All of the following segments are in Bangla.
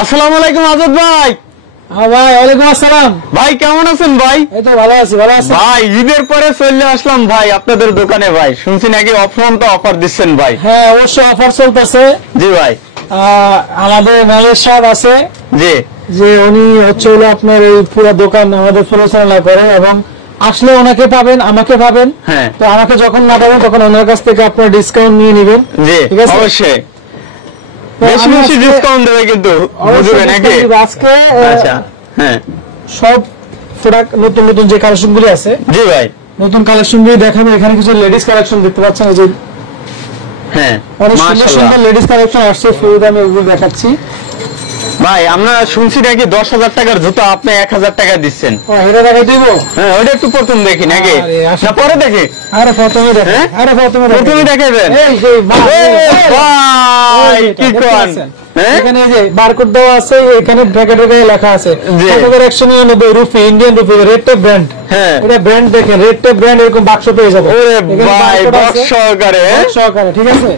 আসসালামু আলাইকুম আজাদ ভাই। হ্যাঁ ভাই, ওয়ালাইকুম আসসালাম। ভাই কেমন আছেন ভাই? এই তো ভালো আছি, ভালো আছি ভাই। ঈদের পরে চলে আসলাম ভাই আপনাদের দোকানে ভাই, শুনছি নাকি অফার দিচ্ছেন ভাই। হ্যাঁ অবশ্যই অফার চলতেছে। জি ভাই। আমাদের ম্যানেজার সাহেব আছে জি, যে উনি হচ্ছে আপনার এই পুরো দোকান আমাদের পরিচালনা করে এবং আসলে ওনাকে পাবেন, আমাকে পাবেন। হ্যাঁ, তো আমাকে যখন না পাবেন তখন ওনার কাছ থেকে আপনার ডিসকাউন্ট নিয়ে নেবেন। জি ঠিক আছে, অবশ্যই বেশি বেশি ডিসকাউন্ট দেবে কিন্তু বুঝবে নাকি আজকে। আচ্ছা হ্যাঁ, সব প্রোডাক্ট নতুন নতুন যে কালেকশন গুলি আছে। জি ভাই, নতুন কালেকশন গুলি দেখাবো। এখানে কিছু লেডিস কালেকশন দেখতে পাচ্ছেন, এই যে হ্যাঁ অনেক সুন্দর সুন্দর লেডিস কালেকশন আসছে। ফ্রিতে আমি এগুলো দেখাচ্ছি ভাই। আমরা শুনছি নাকি 10,000 টাকার জুতো আপনি 1,000 টাকা দিচ্ছেন। এটা দেখাই দিব। হ্যাঁ, ওটা একটু প্রথম দেখি নাকি না পরে দেখি? আরে প্রথমে দেখেন, আরে প্রথমে দেখাবেন। এই যে ভাই কি কোন, এখানে যে বারকোড দেওয়া আছে, এখানে ব্র্যাকেটে লেখা আছে 199 rupee, Indian rupee, red tape brand. হ্যাঁ, এটা ব্র্যান্ড দেখেন, রেড টেপ ব্র্যান্ড, এরকম বাক্স পেয়ে যাবেন। ওরে ভাই, বক্স সহকারে, ঠিক আছে।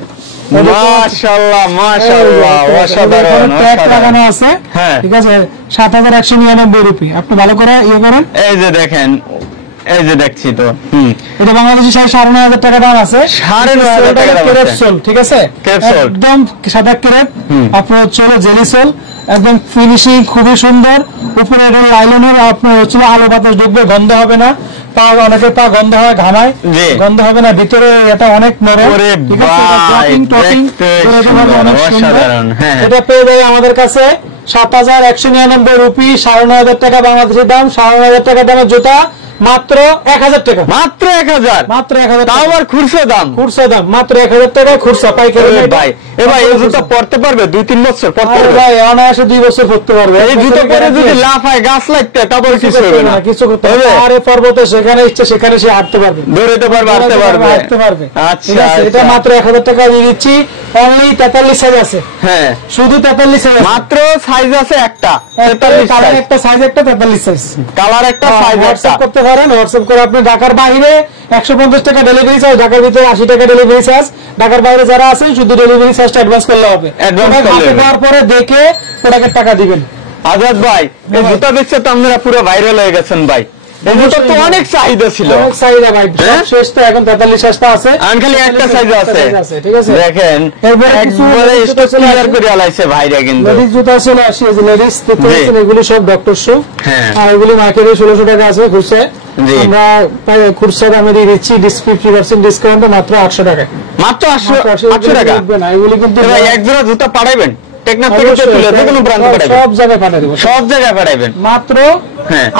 মাশাআল্লাহ মাশাআল্লাহ, অসাধারণ ট্যাগ লাগানো আছে। হ্যাঁ, ঠিক আছে, 7,199 রুপি। আপনি ভালো করে ইয়ে করেন। এই যে দেখেন, এই যে দেখছি তো। এটা বাংলাদেশি 9,500 টাকা দাম আছে। 9,500 টাকা দাম আছে। ঠিক আছে, ক্রেপসোল একদম সাদা ক্রেপ। আপনার হচ্ছে জেলিসোল, একদম ফিনিশিং খুবই সুন্দর। উপরে এটা লাইলনের, আপনার হচ্ছে আলো বাতাস ঢুকবে, গন্ধ হবে না। পা অনেকের পা গন্ধ হয়, ঘামায়, গন্ধ হবে না। ভিতরে এটা অনেক নরম। ঠিক আছে, এটা পেয়ে যাবে আমাদের কাছে 7,199 রুপি, 9,500 টাকা বাংলাদেশের দাম। 9,500 টাকা দামের জুতা মাত্র 1,000 টাকা। মাত্র 1,000, মাত্র 1,000 তাও আবার খুচরা দাম। খুচরা দাম মাত্র 1,000 টাকা, খুচরা পাইকারি ভাই। এবার এই জুতা পরতে পারবে 2-3 বছর পরতে পারবে ভাই, অনায়াসে 2 বছর পরতে পারবে। এই জুতো পরে যদি লাফায় গাছ লাগতে তারপর কিছু হবে না, কিছু করতে হবে। আরে পর্বতে যেখানে ইচ্ছে সেখানে সে হাঁটতে পারবে, দৌড়াতে পারবে, হাঁটতে পারবে। আচ্ছা, এটা মাত্র 1,000 টাকা দিয়ে দিচ্ছি। অনলি 43 সাইজ আছে। হ্যাঁ, শুধু 43 সাইজ, মাত্র সাইজ আছে একটা, কালার একটা সাইজ, একটা 43 সাইজ কালার একটা সাইজ একটা। করতে পারেন, হোয়াটসঅ্যাপ করে। আপনি ঢাকার বাইরে 150 টাকা ডেলিভারি চার্জ, ঢাকার ভিতরে 80 টাকা ডেলিভারি চার্জ। ঢাকার বাইরে যারা আছেন শুধু ডেলিভারি চার্জটা অ্যাডভান্স করলে হবে। দেওয়ার পরে দেখে প্রোডাক্টের টাকা দিবেন। আজাদ ভাই, এই জুতা বেচে তো আপনারা পুরো ভাইরাল হয়ে গেছেন ভাই। এই জুতা তো অনেক চাহিদা ছিল, অনেক চাহিদা ভাই। শেষ তো এখন 43 সাইজটা আছে, আনখালি একটা সাইজ আছে। ঠিক আছে, দেখেন একবারে স্টক ক্লিয়ার করে আলাইছে ভাইরা। কিন্তু লেডিস জুতা চলে আসে, এই যে লেডিস দেখতেছেন, এগুলো সব ডক্টর শু। হ্যাঁ, আর এগুলো মার্কেটে 1600 টাকা আছে খুচরা। আমরা খুচরা দামে দিয়ে দিচ্ছি 50% ডিসকাউন্ট, মাত্র 800 টাকা। মাত্র 800 টাকা। এগুলি কিন্তু ভাই এক জোড়া জুতা পাঠাইবেন টেকনাফ থেকে তুলে যে কোনো ব্র্যান্ড পাঠাইবেন, সব জায়গায় পাঠিয়ে দেব, সব জায়গায় পাঠাইবেন। মাত্র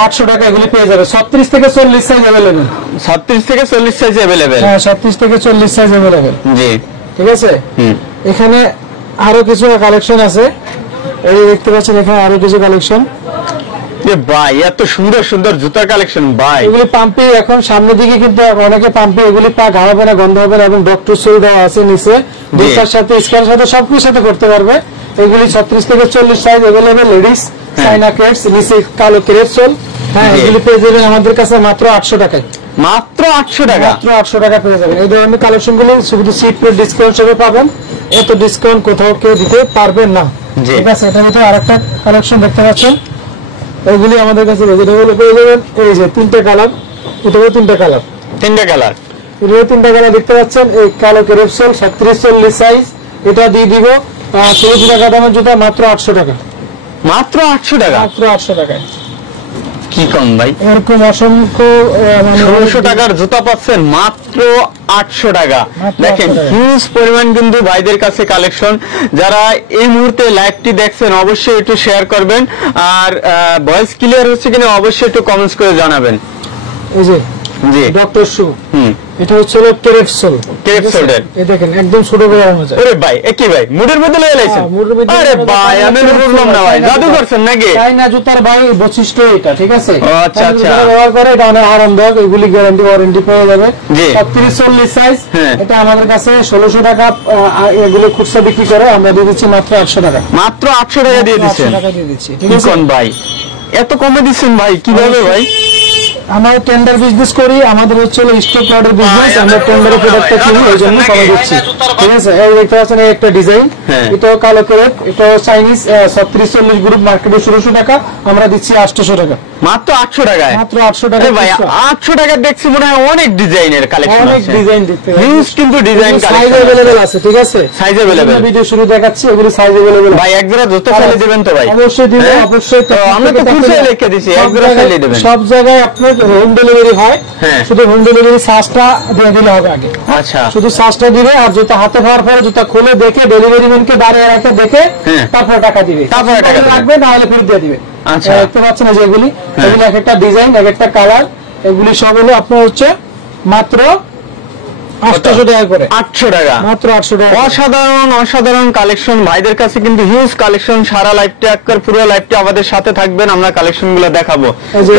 800 টাকা এগুলি পেয়ে যাবে। 36 থেকে 40 সাইজ अवेलेबल। 36 থেকে 40 সাইজ अवेलेबल। হ্যাঁ, 36 থেকে 40 সাইজ अवेलेबल। জি, ঠিক আছে। এখানে আরো কিছু কালেকশন আছে, এই দেখতে পাচ্ছেন, এখানে আরো কিছু কালেকশন। ভাই এত সুন্দর সুন্দর জুতার কালেকশন ভাই। এগুলি পাম্পি, এখন সামনের দিকে কিন্তু অনেকে পাম্পি, এগুলি পা ঘামাবে না, গন্ধ হবে না, এবং ডক্টর সুই দেওয়া আছে নিচে। জুতার সাথে স্ক্যানের সাথে সবকিছুর সাথে করতে পারবে। এগুলি 36 থেকে 40 সাইজ अवेलेबल। লেডিস চাইনা ক্রেপস, নিচে কালো ক্রেপ সোল। হ্যাঁ, এগুলি পেয়ে যাবেন আমাদের কাছে মাত্র 800 টাকায়। মাত্র 800 টাকা, মাত্র 800 টাকা পেয়ে যাবেন। এই ধরনের কালেকশন গুলি শুধু সিট ডিসকাউন্ট হিসেবে পাবেন। এত ডিসকাউন্ট কোথাও কেউ দিতে পারবেন না। ঠিক আছে, এটার ভিতরে আরেকটা কালেকশন দেখতে পাচ্ছেন, এগুলি আমাদের কাছে ভেজিটেবল পেয়ে যাবেন। এই যে 3টে কালার, এটাও 3টে কালার, 3টে কালার, এটাও 3টে কালার দেখতে পাচ্ছেন। এই কালো ক্রেপসোল 36-40 সাইজ, এটা দিয়ে দিব 30 টাকা দামের জুতা, মাত্র 800 টাকা। মাত্র 800 টাকা, মাত্র 800 টাকায়। কি কম ভাই? এরকম অসংখ্য 1600 টাকার জুতা পাচ্ছেন মাত্র 800 টাকা। দেখেন হিউজ পরিমাণ কিন্তু ভাইদের কাছে কালেকশন। যারা এই মুহূর্তে লাইভটি দেখছেন অবশ্যই একটু শেয়ার করবেন, আর ভয়েস ক্লিয়ার হচ্ছে কিনা অবশ্যই একটু কমেন্টস করে জানাবেন। এই যে জি, ডক্টর শু, এটা হচ্ছে ক্রেপসোল। ক্রেপসোলের এই দেখেন একদম ছোট করে আনা যায়। ওরে ভাই, কি ভাই মুডের মধ্যে লয়ে লাইছেন? আরে ভাই, আমি বুঝলাম না ভাই, জাদু করছেন নাকি? তাই না, জুতার ভাই বৈশিষ্ট্য এটা। ঠিক আছে, আচ্ছা আচ্ছা, ব্যবহার করে এটা অনেক আরামদায়ক। এগুলি গ্যারান্টি ওয়ারেন্টি পেয়ে যাবে। 36-40 সাইজ, এটা আমাদের কাছে 1600 টাকা। এগুলো খুচরা বিক্রি করে, আমরা দিয়ে দিচ্ছি মাত্র 800 টাকা। মাত্র 800 টাকা দিয়ে দিচ্ছেন? টাকা দিয়ে দিচ্ছি। কি কোন ভাই, এত কমে দিচ্ছেন ভাই, কিভাবে ভাই? আমরা টেন্ডার বিজনেস করি, আমাদের হচ্ছে স্টক লটের বিজনেস, আমরা টেন্ডারে প্রোডাক্টটা কিনি, এই জন্য কমে দিচ্ছি। ঠিক আছে, এই দেখতে পাচ্ছেন এই একটা ডিজাইন, এটাও কালো করে, এটাও চাইনিজ 36-40 গ্রুপ, মার্কেটে 1600 টাকা, আমরা দিচ্ছি 800 টাকা, মাত্র 800 টাকায়। মাত্র 800 টাকা ভাই 800 টাকা দেখছি মনে হয় অনেক ডিজাইনের কালেকশন আছে, অনেক ডিজাইন দেখতে হিউজ কিন্তু ডিজাইন সাইজ अवेलेबल আছে। ঠিক আছে, সাইজ अवेलेबल, ভিডিও শুরু দেখাচ্ছি, এগুলো সাইজ अवेलेबल। ভাই এক জোড়া জুতো চাইলে দিবেন তো ভাই? অবশ্যই দিব, অবশ্যই। তো আমরা তো খুচরা লিখে দিছি, এক জোড়া চাইলে দিবেন। সব জায়গায় আপনার হোম ডেলিভারি হয়, শুধু হোম ডেলিভারি চার্জটা দিয়ে দিলে হবে আগে। আচ্ছা, শুধু চার্জটা দিবে, আর জুতা হাতে পাওয়ার পরে জুতা খুলে দেখে ডেলিভারি ম্যানকে দাঁড়িয়ে রাখে দেখে তারপর টাকা দিবে, তারপরে টাকা রাখবে, না হলে ফেরত দিয়ে দিবে। আচ্ছা, দেখতে পাচ্ছেন যে এগুলি এক একটা ডিজাইন, এক একটা কালার, এগুলি সব হলো আপনার হচ্ছে মাত্র 800 টাকা করে। 800 টাকা, মাত্র 800 টাকা। অসাধারণ অসাধারণ কালেকশন ভাইদের কাছে, কিন্তু হিউজ কালেকশন। সারা লাইভটা একবার পুরো লাইভটা আমাদের সাথে থাকবেন, আমরা কালেকশন গুলো দেখাবো।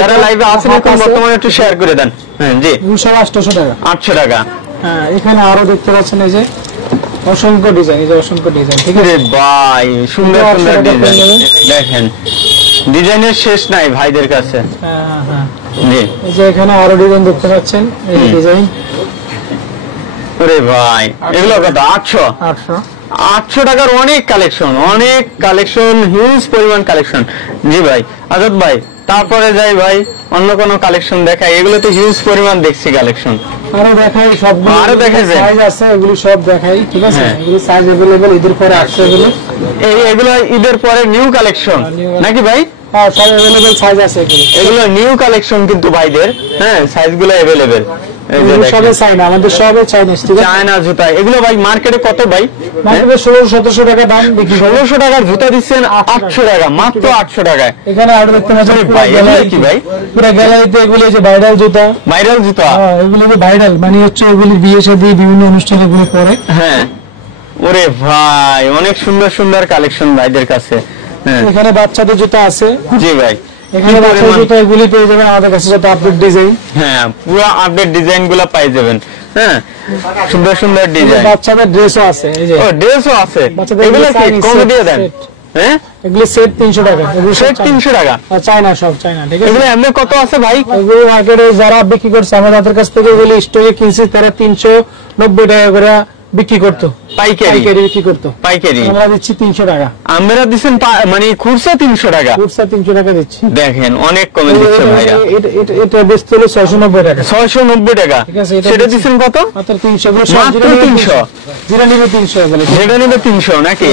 যারা লাইভে আছেন এখন বর্তমানে একটু শেয়ার করে দেন। হ্যাঁ জি, 800 টাকা, 800 টাকা। হ্যাঁ, এখানে আরো দেখতে পাচ্ছেন এই যে অসংখ্য ডিজাইন, এই যে অসংখ্য ডিজাইন। ঠিক আছে ভাই, সুন্দর সুন্দর ডিজাইন দেখেন, ডিজাইনের শেষ নাই ভাইদের কাছে। হ্যাঁ হ্যাঁ, জি, এই যে এখানে আরো ডিজাইন দেখতে পাচ্ছেন, এই ডিজাইন। ওরে ভাই, এগুলো কত? 800 800 টাকার অনেক কালেকশন, অনেক কালেকশন, হিউজ পরিমাণ কালেকশন। জি ভাই, আজাদ ভাই, তারপরে যাই ভাই অন্য কোন কালেকশন দেখাই। এগুলো তো হিউজ পরিমাণ দেখছি কালেকশন, আরো দেখাই, সবগুলো আরো দেখাই, সাইজ আছে, এগুলো সব দেখাই। ঠিক আছে, এগুলো সাইজ अवेलेबल, ঈদের পরে আসছে এগুলো। এগুলো ঈদের পরে নিউ কালেকশন নাকি ভাই? হ্যাঁ, সব अवेलेबल সাইজ আছে এগুলো নিউ কালেকশন কিন্তু ভাইদের। হ্যাঁ, সাইজগুলো अवेलेबल। সবে চাইনা, আমাদের সবে চাইনিজ। ঠিক আছে, চায়না জুতা এগুলো ভাই মার্কেটে কত ভাই? মার্কেটে 1600-1700 টাকা দাম বিক্রি। 1600 টাকার জুতা দিচ্ছেন 800 টাকা, মাত্র 800 টাকায়। এখানে আরো দেখতে পাচ্ছেন ভাই, এগুলো কি ভাই? পুরো গ্যালারিতে এগুলো যে ভাইরাল জুতা, ভাইরাল জুতা। এগুলো যে ভাইরাল মানে হচ্ছে এগুলি বিয়ে শাদী বিভিন্ন অনুষ্ঠানে এগুলো পরে। হ্যাঁ, ওরে ভাই, অনেক সুন্দর সুন্দর কালেকশন ভাইদের কাছে। হ্যাঁ, এখানে বাচ্চাদের জুতা আছে। জি ভাই, এখানে বাচ্চাদের জুতা এগুলি পেয়ে যাবেন আমাদের কাছে, যত আপডেট ডিজাইন। হ্যাঁ, পুরো আপডেট ডিজাইন গুলো পাই যাবেন। হ্যাঁ, সুন্দর সুন্দর ডিজাইন। বাচ্চাদের ড্রেসও আছে, এই যে ও ড্রেসও আছে। এগুলো কি কম দিয়ে দেন? হ্যাঁ, এগুলো সেট 300 টাকা, এগুলো সেট 300 টাকা, চায়না, সব চায়না। ঠিক আছে, এগুলো এমনি কত আছে ভাই? এগুলো মার্কেটে যারা বিক্রি করছে আমাদের কাছ থেকে, এগুলো স্টকে কিনছে তারা 390 টাকা করে বিক্রি করতো, পাইকারি বিক্রি করতো। পাইকারি আমরা দিচ্ছি 300 টাকা। আমরা দিচ্ছেন মানে খুচরা 300 টাকা, খুচরা 300 টাকা দিচ্ছি। দেখেন অনেক কমে দিচ্ছে ভাইরা। এটা বেচতে হলো 690 টাকা। 690 টাকা, ঠিক আছে, সেটা দিচ্ছেন কত? মাত্র 300। মাত্র 300, যেটা নিবে 300 বলে, যেটা নিবে 300 নাকি?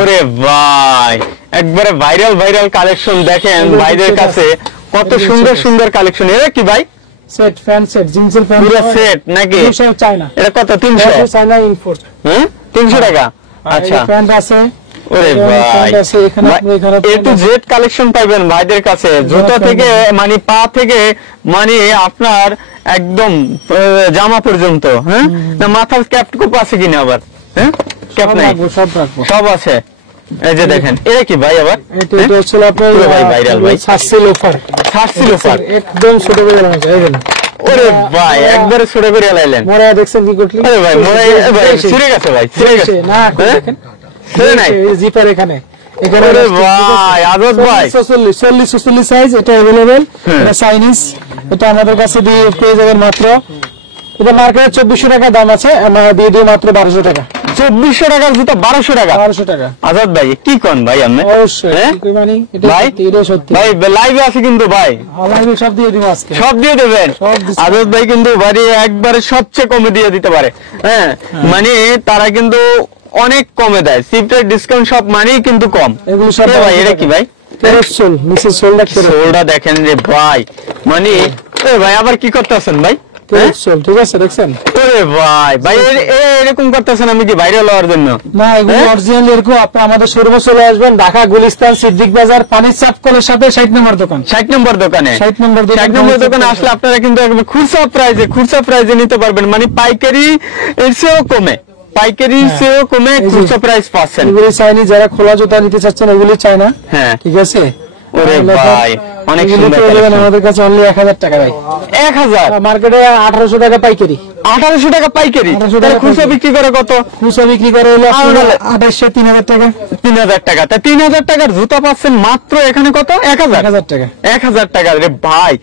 ওরে ভাই, একবারে ভাইরাল ভাইরাল কালেকশন দেখেন ভাইদের কাছে, কত সুন্দর সুন্দর কালেকশন। এরা কি ভাই? সেট, ফ্যান সেট, জিন্সের প্যান্ট, পুরো সেট নাকি? সব চায়না। এটা কত? 300, চায়না ইম্পোর্ট। হ্যাঁ, 300 টাকা। আচ্ছা, প্যান্ট আছে। ওরে ভাই, এ টু জেড কালেকশন পাইবেন ভাইদের কাছে, জুতা থেকে মানে পা থেকে মানে আপনার একদম জামা পর্যন্ত। হ্যাঁ, না মাথার ক্যাপ কুপ আছে কিনা আবার? হ্যাঁ, ক্যাপ নাই, সব রাখবো, সব আছে। এই যে দেখেন, এটা কি ভাই আবার? এটা হচ্ছে আপনার ভাই ভাইরাল ভাই, সার্সিল অফার, সার্সিল অফার, একদম ছোট করে লাগানো এই দেখেন। ওরে ভাই, একবারে ছোট করে লাইলেন। মোরা দেখছেন কি করলি? আরে ভাই, মোরা ভাই ছিঁড়ে গেছে ভাই, ছিঁড়ে গেছে না, দেখেন ছিঁড়ে নাই, এই জিপার এখানে। ওরে ভাই, আজাদ ভাই, 40-46 সাইজ, এটা अवेलेबल, এটা চাইনিজ। এটা আমাদের কাছে দিয়ে পেয়ে যাবেন মাত্র, এটা মার্কেটে 2400 টাকা দাম আছে, আমরা দিয়ে দিই মাত্র 1200 টাকা। 2400 টাকার জুতা 1200 টাকা? 1200 টাকা। আজাদ ভাই কি কোন ভাই আপনি? অবশ্যই, কি মানে এটা সত্যি ভাই, লাইভে আছে কিন্তু ভাই, লাইভে সব দিয়ে দিব আজকে, সব দিয়ে দেবেন। আজাদ ভাই কিন্তু বাড়ি একবারে সবচেয়ে কমে দিয়ে দিতে পারে। হ্যাঁ, মানে তারা কিন্তু অনেক কমে দেয়, সিফটের ডিসকাউন্ট সব মানেই কিন্তু কম। এগুলো সব ভাই, এটা কি ভাই? সোল, মিসেস সোলটা সোলটা দেখেন রে ভাই, মানে ভাই আবার কি করতেছেন ভাই? ঠিক আছে, দেখছেন? ওরে ভাই, ভাই এরকম করতেছেন আমি কি ভাইরাল হওয়ার জন্য? না, এগুলো অরিজিনাল। এরকম আপনি আমাদের শোরুমে চলে আসবেন, ঢাকা গুলিস্তান সিদ্দিক বাজার পানির চাপকলের সাথে 60 নম্বর দোকান, 60 নম্বর দোকানে, 60 নম্বর দোকানে আসলে আপনারা কিন্তু একদম খুচরা প্রাইজে নিতে পারবেন, মানে পাইকারি এর চেয়েও কমে, পাইকারি চেয়েও কমে খুচরা প্রাইস পাচ্ছেন। এগুলি চাইনি, যারা খোলা জুতা নিতে চাচ্ছেন এগুলি চাই না। হ্যাঁ, ঠিক আছে। ওরে ভাই, অনেক সুন্দর কালেকশন। আমাদের কাছে অনলি 1000 টাকা ভাই, 1000, মার্কেটে 1800 টাকা পাইকারি। 1800 টাকা পাইকারি, খুচরা বিক্রি করে কত? খুচরা বিক্রি করে হলো 2800, 3000 টাকা। 3000 টাকা, তা 3000 টাকার জুতা পাচ্ছেন মাত্র এখানে কত? 1000 টাকা। 1000 টাকা রে ভাই,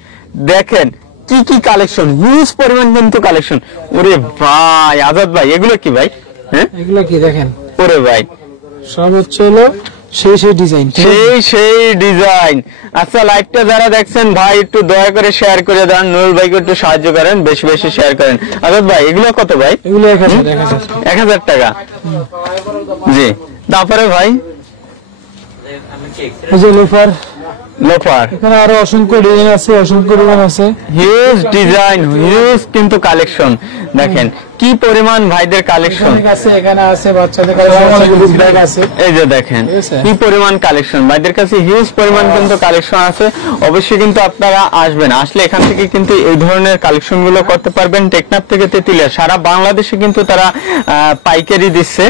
দেখেন কি কি কালেকশন, হিউজ পরিমাণ কিন্তু কালেকশন। ওরে ভাই আজাদ ভাই এগুলো কি ভাই? হ্যাঁ এগুলো কি দেখেন, ওরে ভাই সব হচ্ছে হলো সেই ডিজাইন, সেই ডিজাইন। আচ্ছা লাইভটা যারা দেখছেন ভাই একটু দয়া করে শেয়ার করে দেন, নুরুল ভাইকে একটু সাহায্য করেন, বেশি বেশি শেয়ার করেন। আজাদ ভাই এগুলো কত ভাই? এগুলো 1000 1000 টাকা। জি তারপরে ভাই এই যে লোফার, লোফার এখানে আরো অসংখ্য ডিজাইন আছে, অসংখ্য ডিজাইন আছে, হিউজ ডিজাইন, হিউজ কিন্তু কালেকশন। দেখেন কি পরিমাণ ভাইদের কালেকশন আছে, এখানে আছে বাচ্চাদের কালেকশন ব্যাগ আছে, এই যে দেখেন কি পরিমাণ কালেকশন ভাইদের কাছে, হিউজ পরিমাণ কিন্তু কালেকশন আছে। অবশ্যই কিন্তু আপনারা আসবেন, আসলে এখান থেকে কিন্তু এই ধরনের কালেকশন গুলো করতে পারবেন। টেকনাফ থেকে তেতুলিয়া সারা বাংলাদেশে কিন্তু তারা পাইকারি দিচ্ছে,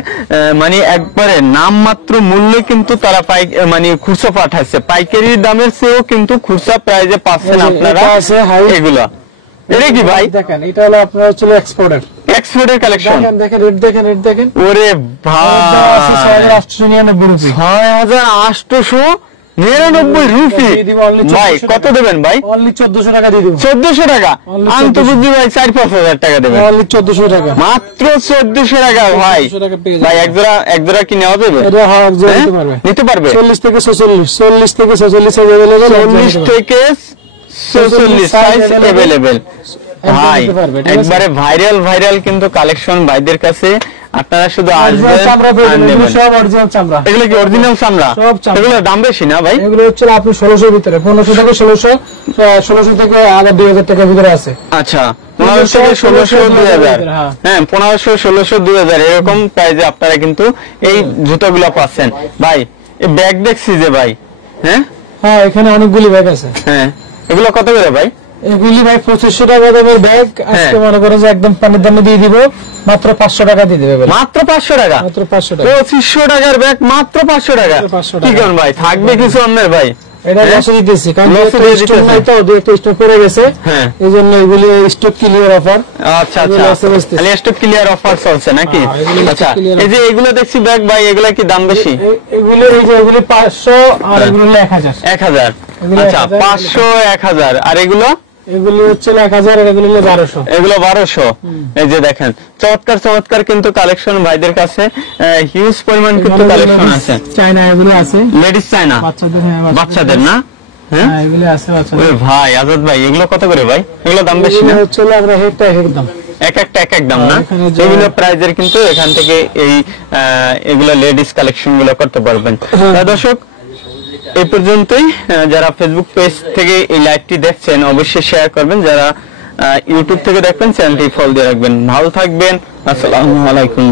মানে একবারে নামমাত্র মূল্যে কিন্তু তারা মানে খুচরা পাঠাচ্ছে, পাইকারির দামের চেয়েও কিন্তু খুচরা প্রাইজে পাচ্ছেন আপনারা এগুলো। এটা কি ভাই? দেখেন এটা হলো আপনার হচ্ছে এক্সপোর্টের কালেকশন। দেখেন রেট দেখেন, ওরে ভাই 6899 রুপি, 6899 রুপি। ভাই কত দেবেন ভাই? অনলি 1400 টাকা দিয়ে দিব। 1400 টাকা আন্তর্জাতিক ভাই 4-5 টাকা দেবেন, অনলি 1400 টাকা, মাত্র 1400 টাকা। ভাই ভাই এক জোড়া কি নেওয়া যাবে? এটা হক জোড়া নিতে পারবে 40 থেকে 46, 40 থেকে 46 अवेलेबल, 40 থেকে 46 সাইজ अवेलेबल। ভাই একবারে ভাইরাল কিন্তু কালেকশন ভাইদের কাছে, আপনারা শুধু আসবেন আর নেবেন। সব অরিজিনাল চামড়া, এগুলো কি অরিজিনাল চামড়া? সব চামড়া। এগুলোর দাম বেশি না ভাই? এগুলো হচ্ছে আপনি 1600 ভিতরে, 1500 থেকে 1600 থেকে আবার 2000 টাকার ভিতরে আছে। আচ্ছা 1500 থেকে 1600 2000, হ্যাঁ 1500 1600 2000 এরকম প্রাইসে আপনারা কিন্তু এই জুতাগুলো পাচ্ছেন। ভাই এই ব্যাগ দেখছি যে ভাই, হ্যাঁ হ্যাঁ এখানে অনেকগুলি ব্যাগ আছে। হ্যাঁ এগুলো কত করে ভাই? এগুলি ভাই 2500 টাকা দামের ব্যাগ, আজকে মনে করেন যে একদম পানির দামে দিয়ে দিব, মাত্র 500 টাকা দিয়ে দিবে। মাত্র 500 টাকা? মাত্র 500 টাকা, 2500 টাকার ব্যাগ মাত্র 500 টাকা। কি কোন ভাই থাকবে কিছু অন্যের ভাই? এটা লসে দিতেছি, কারণ স্টক নাই তো, দুই একটা স্টক পড়ে গেছে, হ্যাঁ এইজন্য এগুলি স্টক ক্লিয়ার অফার। আচ্ছা খালি স্টক ক্লিয়ার অফার চলছে নাকি? আচ্ছা এই যে এগুলো দেখছি ব্যাগ ভাই, এগুলা কি দাম বেশি? এগুলো এই যে এগুলি 500 আর এগুলো 1000। 1000 আচ্ছা 500 1000 আর এগুলো হচ্ছে 1000 আর এগুলো 1200। এগুলো 1200। এই যে দেখেন চমৎকার কিন্তু কালেকশন ভাইদের কাছে, হিউজ পরিমাণ কিন্তু কালেকশন আছে। চায়না এগুলো আছে, লেডিস চায়না বাচ্চাদের না? হ্যাঁ এগুলো আছে বাচ্চাদের। ওরে ভাই আজাদ ভাই এগুলো কত করে ভাই? এগুলো দাম বেশি না? হচ্ছে আমরা হেডটা একদম এক এক দাম না? বিভিন্ন প্রাইজের কিন্তু এখান থেকে এই এগুলো লেডিস কালেকশন গুলো করতে পারবেন। দর্শক এই পর্যন্তই। যারা ফেসবুক পেজ থেকে এই লাইভটি দেখছেন অবশ্যই শেয়ার করবেন, যারা ইউটিউব থেকে দেখবেন চ্যানেলটি ফলো দিয়ে রাখবেন। ভালো থাকবেন, আসসালামু আলাইকুম।